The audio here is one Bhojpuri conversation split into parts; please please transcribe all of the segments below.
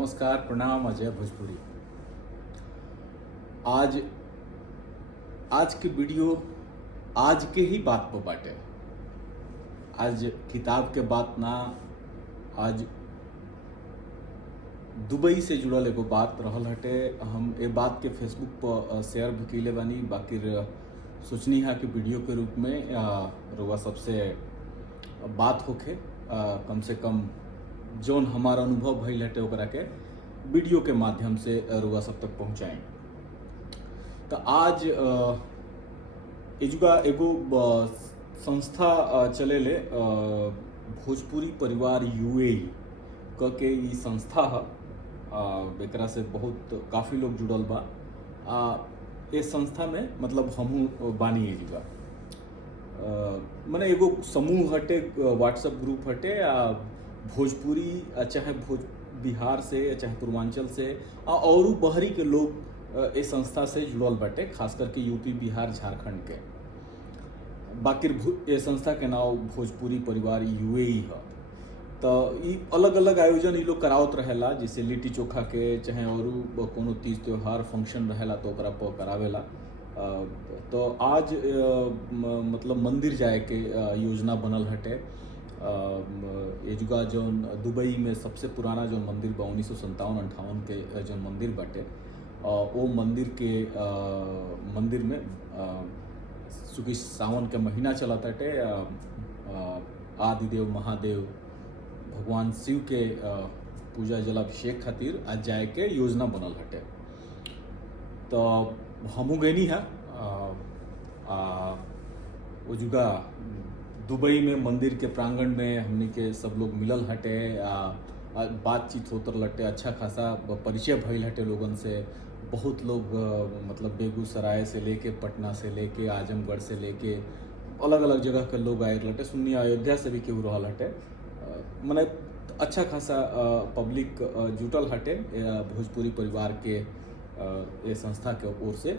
नमस्कार, प्रणाम। अजय भोजपुरी। आज आज के वीडियो आज के ही बात पर बाटे। आज किताब के बात ना, आज दुबई से जुड़ल एगो बात रहल हटे। हम ए बात के फेसबुक पर शेयर भी कइले बानी, बाकी सोचनी है कि वीडियो के रूप में रउआ सबसे बात होखे, कम से कम जौन हमार अनुभव भइल हटे ओकरा के वीडियो के माध्यम से रउआ सब तक पहुँचाएं। तो आज एजुगा एगो संस्था चलेले, भोजपुरी परिवार यूएई क के ई संस्था ह। एकरा से बहुत काफ़ी लोग जुड़ल बा। ए संस्था में मतलब हमहू बानी एजुगा। मने एगो समूह हटे, व्हाट्सएप ग्रुप हटे। भोजपुरी चाहे बिहार से चाहे पूर्वांचल से और बहरी के लोग इस संस्था से जुड़ल बाटे, खास करके यूपी, बिहार, झारखंड के। बाकी ये संस्था के नाम भोजपुरी परिवार यूएई है। तो ये अलग अलग आयोजन ये लोग करावत रहेला, जैसे लिट्टी चोखा के चाहे और कोनो तीज त्योहार फंक्शन रहेला तो ओकरा पर करावेला। तो आज मतलब मंदिर जाए के योजना बनल हटे। एजुगा जौन दुबई में सबसे पुराना जौन मंदिर बा 1957-58 के जौन मंदिर बाटे, वो मंदिर में चूँकि सावन के महीना चलत हटे, आदिदेव महादेव भगवान शिव के पूजा जलाभिषेक खातिर आज जाए के योजना बनल हटे। तो हमहू गईनी है ओजुगा दुबई में मंदिर के प्रांगण में हमने के सब लोग मिलल हटे। बातचीत होत लटे, अच्छा खासा परिचय भइल हटे लोगन से। बहुत लोग मतलब बेगूसराय से लेके, पटना से लेके, आजमगढ़ से लेके अलग अलग जगह के लोग आए लटे। सुन्नी अयोध्या से भी केहू रहल हटे। मने अच्छा खासा पब्लिक जुटल हटे भोजपुरी परिवार के ये संस्था के ओर से।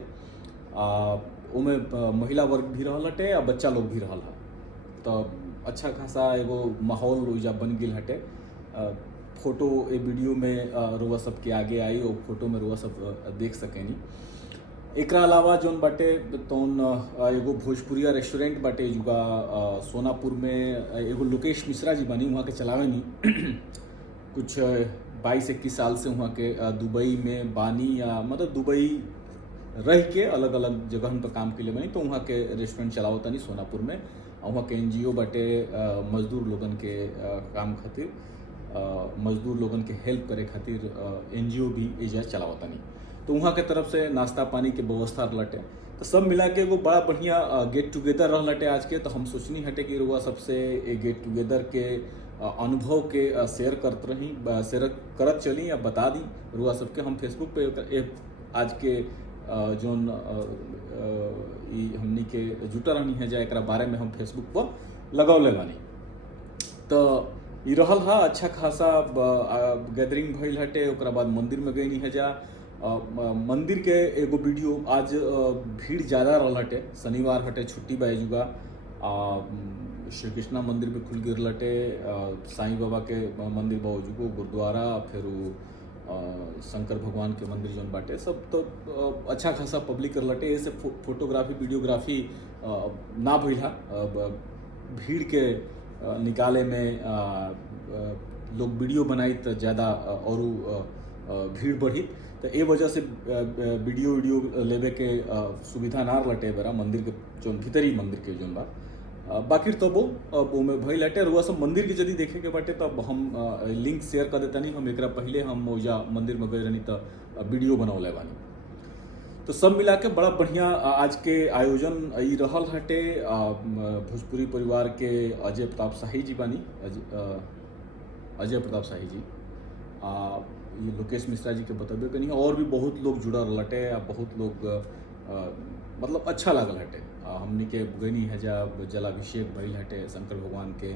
ओमे महिला वर्ग भी रहल हटे और बच्चा लोग भी रहल है। तो अच्छा खासा एगो माहौल ओइजा बन गेल हटे। फोटो ए वीडियो में रुआ सब के आगे आई, वो फोटो में रुआ सब देख सकेनी। एकरा अलावा जौन बाटे तौन एगो भोजपुरिया रेस्टोरेंट बाटे जुगा सोनापुर में। एगो लोकेश मिश्रा जी बानी, वहाँ के चलावेनी। कुछ 22-21 साल से वहाँ के दुबई में बानी, या मतलब दुबई रह के अलग अलग जगह पर काम के लिए बनी। तो वहाँ के रेस्टोरेंट चलावतानी सोनापुर में। वहाँ के एनजीओ बाटे, मजदूर लोगन के काम खातिर, मजदूर लोगन के हेल्प करे खातिर एनजीओ भी एजा चलावतानी। तो वहाँ के तरफ से नाश्ता पानी के व्यवस्था लटे। तो सब मिला के वो बड़ा बढ़िया गेट टुगेदर रह लटे आज के। तो हम सोचनी हटे कि रुआ सबसे गेट टुगेदर के अनुभव के शेयर करत चली या बता दी रुआ सबके। हम फेसबुक पे आज के जौन हमनी के जुटा रहनी है जाए, एकरा बारे में हम फेसबुक पर लगौले बानी। तो ये रहल हा अच्छा खासा गैदरिंग भइल हटे। ओकरा बाद मंदिर में गईनी है जा। मंदिर के एगो वीडियो, आज भीड़ ज़्यादा रहल हटे, शनिवार हटे, छुट्टी बा एजुगा। श्री कृष्णा मंदिर भी खुल गिर लटे, साईं बाबा के मंदिर बा ओजुगो, गुरुद्वारा, फिर शंकर भगवान के मंदिर जौन बाटे सब। तो अच्छा खासा पब्लिक कर लटे। ऐसे फोटोग्राफी वीडियोग्राफी ना भइल हा। भीड़ के निकाले में लोग वीडियो बनाई तो ज़्यादा और भीड़ बढ़ी। तो ये वजह से वीडियो लेवे के सुविधा ना लटे बेरा मंदिर के जौन भीतरी मंदिर के जौन बा। बाकी तो वो में भइल हटे। रुआ सब मंदिर के यदि देखे के बाटे तब हम लिंक शेयर कर देता नहीं। हम एकरा पहले हम ओजा मंदिर में गए रहनी तो वीडियो बनौले बानी। तो सब मिला के बड़ा बढ़िया आज के आयोजन ई रहल हटे। भोजपुरी परिवार के अजय प्रताप शाही जी बानी, अजय प्रताप शाही जी। ये लोकेश मिश्रा जी के बतबे कनी, और भी बहुत लोग जुड़ल हटे। बहुत लोग मतलब अच्छा लागल हटे। हमनी के गनी है जा जलाभिषेक भइल हटे शंकर भगवान के,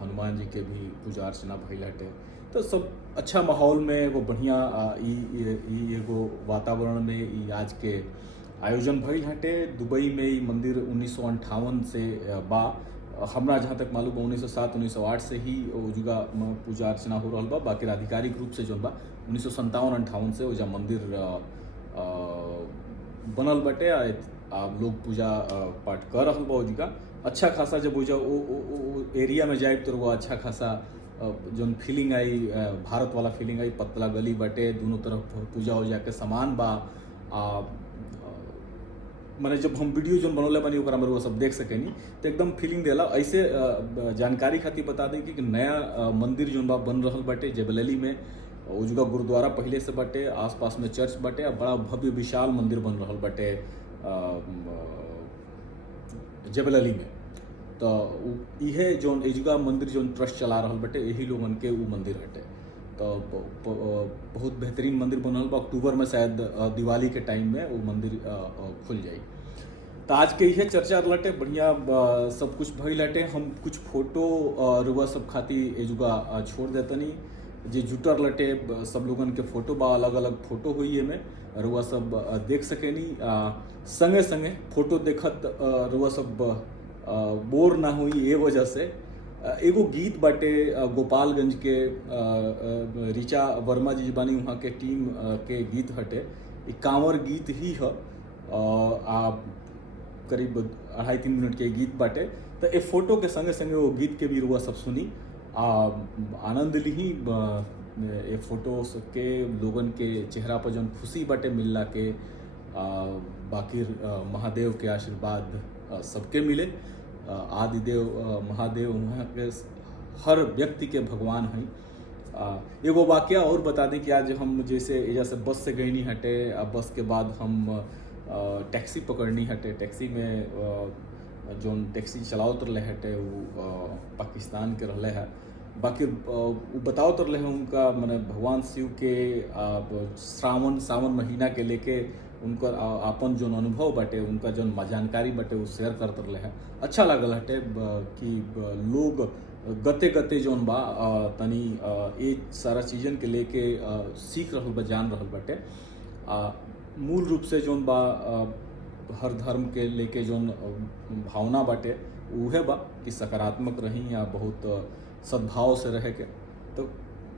हनुमान जी के भी पूजा अर्चना भइल हटे। तो सब अच्छा माहौल में वो बढ़िया एगो वातावरण में आज के आयोजन भइल हटे। दुबई में ई मंदिर 1958 से बा। हमरा जहाँ तक मालूम बा 1907-1908 से ही ओजुगा पूजा अर्चना हो रहल बा। बाकी आधिकारिक रूप से जौन बा 1957-58 से ओजा मंदिर बनल बाटे आ लोग पूजा पाठ कर रहल बा ओजुगा। अच्छा खासा जब ओजा ओ एरिया में जाए तो वो अच्छा खासा जौन फीलिंग आई, भारत वाला फीलिंग आई। पतला गली बाटे, दोनों तरफ पूजा हो जाके सामान बा। माने जब हम वीडियो जो बनौले बनी ओकरा में वो सब देख सकेनी तो एकदम फीलिंग देला। ऐसे जानकारी खातिर बता दें कि नया मंदिर जो बा बन रहल बाटे जेबलली में। ओजुगा गुरुद्वारा पहले से बाटे, आसपास में चर्च बाटे, बड़ा भव्य विशाल मंदिर बन रहल बाटे जेबलली में। तो इहे जो एजुगा मंदिर जो ट्रस्ट चला रहल बाटे यही लोगन के वो मंदिर हटे। तो बहुत बेहतरीन मंदिर बनल बा। अक्टूबर में शायद दिवाली के टाइम में वो मंदिर खुल जाई। तो आज के यह चर्चा लटे बढ़िया सब कुछ भइल लटे। हम कुछ फोटो रुआ सब खातिर एजुगा छोड़ देतनी जे जुटर लटे सब लोगन के फोटो बा, अलग अलग फोटो हुई है में रुआ सब देख सकेनी। संगे संगे फोटो देखत रुआ सब बोर ना हुई ये वजह से एगो गीत बाटे गोपालगंज के ऋचा वर्मा जी बानी वहाँ के टीम के गीत हटे। कांवर गीत ही है, करीब 2.5-3 मिनट के गीत बाटे। तो ये फोटो के संगे संगे वो गीत के भी रुआ सब सुनी आनंद ली। ये फोटो के लोगन के चेहरा पर जौन खुशी बाटे मिलला के, बाकी महादेव के आशीर्वाद सबके मिले। आदिदेव महादेव वहाँ के हर व्यक्ति के भगवान हैं। एगो वाकया और बता दें कि आज हम जैसे एजा से बस से गई नहीं हटे, बस के बाद हम टैक्सी पकड़नी हटे। टैक्सी में जो टैक्सी चलाओ तो रहे हटे वो पाकिस्तान के रहले है। बाकी वो बताओ तो रहे उनका मैंने भगवान शिव के सावन महीना के लेके उनका अपन जो अनुभव बाटे, उनका जो जानकारी बाटे वो शेयर करते रहे हैं। अच्छा लगल हटे कि लोग गते गते जोन बा तनी ये सारा चीज़न के लेके सीख रहल बा, जान रहल बाटे। मूल रूप से जोन बा हर धर्म के लेके जोन भावना बाटे उहे बा कि सकारात्मक रही या बहुत सद्भाव से रहे के। तो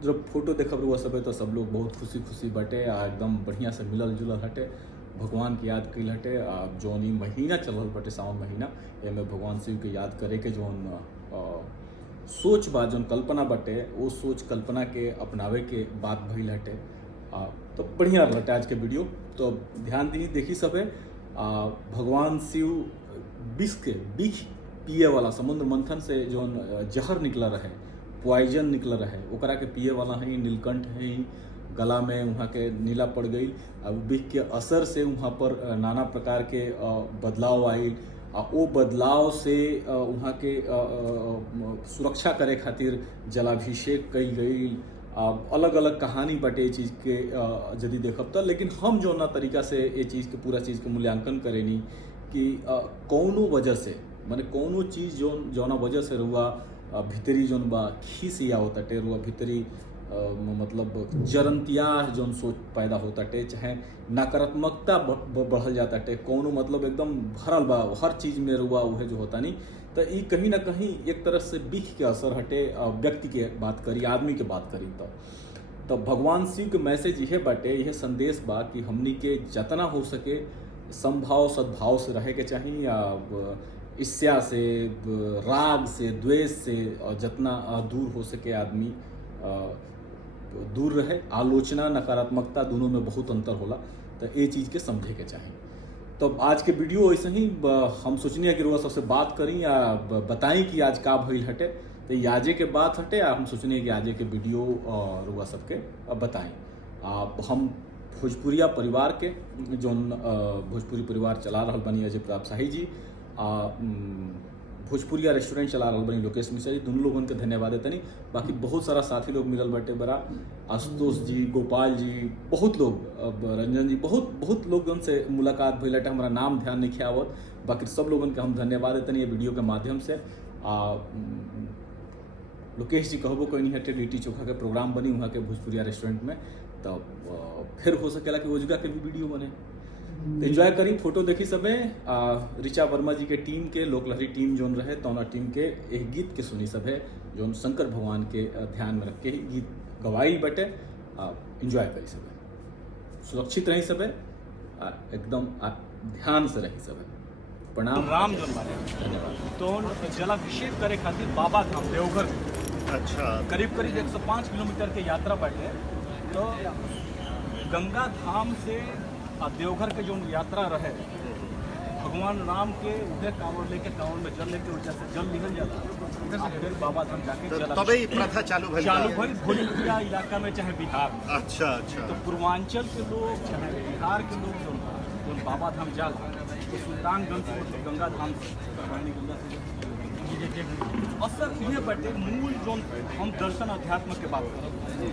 जब फोटो देखब रुआ सब तो सब लोग बहुत खुशी खुशी बाटे, एकदम बढ़िया से मिलल जुलल हटे, भगवान के याद कइल हटे। जौन ई महीना चलल बाटे सावन महीना, एमे भगवान शिव के याद करे के जौन सोच बा, जौन कल्पना बाटे, वो सोच कल्पना के अपनावे के बात भइल हटे। तो बढ़िया रहते आज के वीडियो। तो ध्यान दी देखी सब है भगवान शिव विष पिए वाला समुद्र मंथन से जौन जहर निकल रहे, पॉइजन निकल रहे, ओकरा के पिए वाला है नीलकंठ है। गला में वहाँ के नीला पड़ गई। अब विष के असर से वहाँ पर नाना प्रकार के बदलाव आई। वो बदलाव से वहाँ के सुरक्षा करे खातिर जलाभिषेक कई गई। अलग अलग कहानी बटे चीज़ के यदि देखब तो। लेकिन हम जो ना तरीका से ये चीज़ के पूरा चीज़ के मूल्यांकन करेनी कि कौनो वजह से माने कौनो चीज़ जौना वजह से रुआ भीतरी जौन बा खीसिया होता टे, रुआ भीतरी मतलब जरंतिया जौन सोच पैदा होता टे, चाहे नकारात्मकता बढ़ल जाता टे, कौनो मतलब एकदम भरल बा हर चीज़ में रुआ उहे जो होता नहीं। तो ये कहीं ना कहीं एक तरह से विष के असर हटे। व्यक्ति के बात करी, आदमी के बात करी तो भगवान शिव के मैसेज यह बाटे, यह संदेश बा कि हमनी के जितना हो सके समभाव सद्भाव से रहे के चाहिए। ईर्ष्या से, राग से, द्वेष से जितना दूर हो सके आदमी दूर रहे। आलोचना नकारात्मकता दोनों में बहुत अंतर होला। तो ये चीज़ के समझे के चाहिए। तो आज के वीडियो ऐसे ही हम सोचनी है कि रुआ सबसे बात करी या बताई कि आज का भइल हटे। तो ये आजे के बात हटे, हम सोचनी है कि आजे के वीडियो रुआ सबके बताएं। हम भोजपुरिया परिवार के जौन भोजपुरी परिवार चला रहल बनी अजय प्रताप शाही जी, भोजपुरिया रेस्टोरेंट चला रहल बनी लोकेश मिश्रा जी, दोनों लोगन के धन्यवाद देतनी। बाकी बहुत सारा साथी लोग मिलल बाटे बड़ा, आशुतोष जी, गोपाल जी, बहुत लोग, रंजन जी, बहुत लोगन से मुलाकात भइल हटे। हमारा नाम ध्यान नहीं आवत, बाकी सब लोगन के हम धन्यवाद देतनी ये वीडियो के माध्यम से। लोकेश जी कहबो कोई नहीं हटे, लिट्टी चोखा के प्रोग्राम बनी वहाँ के भोजपुरिया रेस्टोरेंट में। तो फिर हो सकेला कि ओजुगा के भी वीडियो बने। तो एंजॉय करी, फोटो देखी सबे। ऋचा वर्मा जी के टीम के लोकलहरी टीम जोन रहे तौना टीम के एक गीत के सुनी सबे जोन शंकर भगवान के ध्यान में रख के गीत गवाई बटे। एंजॉय करी सबे, सुरक्षित रही सबे, एकदम ध्यान से रही सबे। प्रणाम। राम जन्मभूमि तो जलाभिषेक करे खातिर बाबा धाम देवघर, अच्छा, करीब करीब 105 किलोमीटर के यात्रा बाटे। तो गंगा धाम से देवघर के जो यात्रा रहे, भगवान राम के उधर कांवड़ लेके, कांवड़ में जल लेके उधर से जल निकल जाता, उधर से फिर बाबा धाम जाके तो तबे ही प्रथा चालू भइल भोजपुरिया इलाका में चाहे बिहार में। अच्छा अच्छा। तो पूर्वांचल के लोग चाहे बिहार के लोग जो बाबा धाम जाला तो सुल्तानगंज से गंगा धाम गंगा से असर ये बटे मूल जो हम दर्शन अध्यात्म के बात करें।